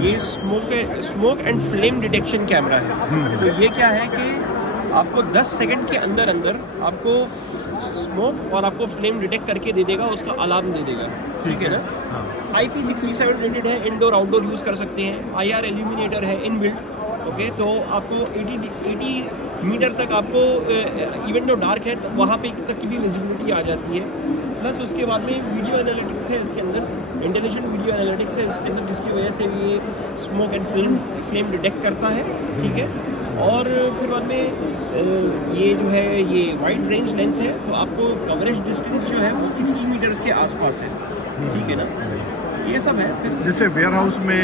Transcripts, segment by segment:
ये smoke and flame detection camera है। तो ये क्या है कि आपको 10 सेकंड के अंदर अंदर आपको स्मोक और आपको फ्लेम डिटेक्ट करके दे देगा, उसका अलार्म दे देगा। ठीक है ना। IP67 रेटेड है, इंडोर आउटडोर यूज़ कर सकते हैं। IR इल्यूमिनेटर है इनबिल्ट। ओके, तो आपको 80 मीटर तक आपको इवन जो डार्क है तो वहाँ पे तक की भी विजिबिलिटी आ जाती है। प्लस उसके बाद में वीडियो एनालिटिक्स है इसके अंदर, इंटेलिजेंट वीडियो एनालिटिक्स है इसके अंदर, जिसकी वजह से ये स्मोक एंड फ्लेम डिटेक्ट करता है। ठीक है। और फिर बाद में ये जो है ये वाइड रेंज लेंस है, तो आपको कवरेज डिस्टेंस जो है वो 60 मीटर्स के आसपास है। ठीक है ना। ये सब है। फिर जैसे वेयर हाउस में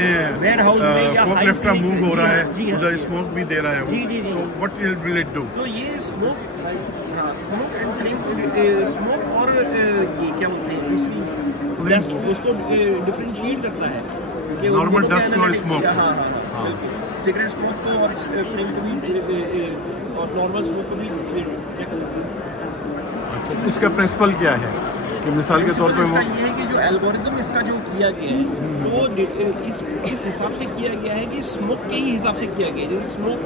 या फोकलिफ्ट मूव हो रहा है, जी हाँ, उधर स्मोक भी दे रहा है। जी जी जी। What will it do? तो ये स्मोक एंड फ्लेम, स्मोक और ये क्या बोलते हैं दूसरी डस्ट, उसको डिफरेंशिएट करता है कि नॉर्मल डस्ट और स्मोक। हाँ हाँ हाँ, सिगरेट स्मोक को और फ्लेम को भी और नॉर्मल स्मोक को भी। अच्छा, इसका प्रिंसिपल क्या है कि मिसाल के तौर पे इसका ये है कि जो एल्गोरिथम इसका जो किया गया है तो वो इस हिसाब से किया गया है कि स्मोक के ही हिसाब से किया गया है। जैसे स्मोक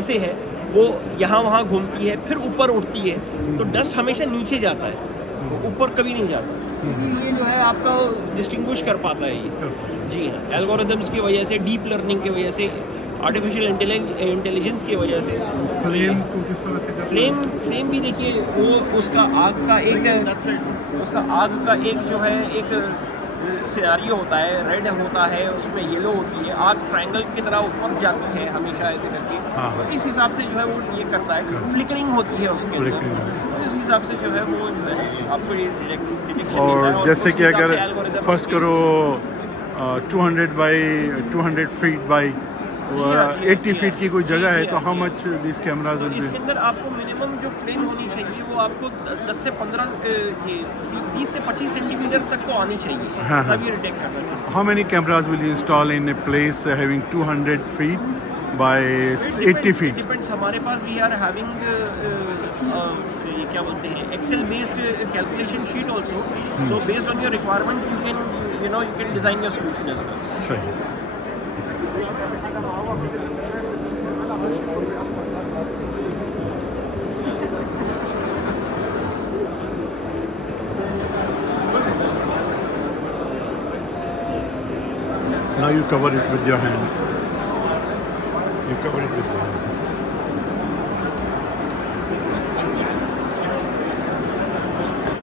ऐसे है, वो यहाँ वहाँ घूमती है, फिर ऊपर उठती है, तो डस्ट हमेशा नीचे जाता है, ऊपर कभी नहीं जाता। इसीलिए जो है आपका डिस्टिंग्विश कर पाता है ये। जी हाँ, एल्गोरिथम्स की वजह से, डीप लर्निंग की वजह से, आर्टिफिशियल इंटेलिजेंस की वजह से। फ्लेम को किस तरह से फ्लेम भी देखिए, वो उसका आग का एक जो है एक सिनारियो होता है, रेड होता है, उसमें येलो होती है, आग ट्रायंगल की तरह ऊपर जाती है हमेशा ऐसे करके। तो इस हिसाब से जो है वो ये करता है, फ्लिकरिंग होती है उसके अंदर, तो इस हिसाब से जो है वो जो है आपको ये डिटेक्शन और देता है। जैसे कि अगर फर्स्ट करो 200 फीट बाई 80 फीट की कोई जगह है, तो how much this cameras will be? इसके अंदर आपको मिनिमम जो फ्लेम होनी चाहिए वो आपको 10 से 15 20 से 25 सेंटीमीटर तक तो आनी चाहिए, तभी डिटेक्ट करना चाहिए। How many cameras will you install in a place having 200 feet by 80 feet? Depends. हमारे पास वी आर हैविंग ये क्या बोलते हैं, Excel based calculation sheet also, so based on your requirement you can design your solution as well. सही। Now you cover it with your hand. You cover it with your hand.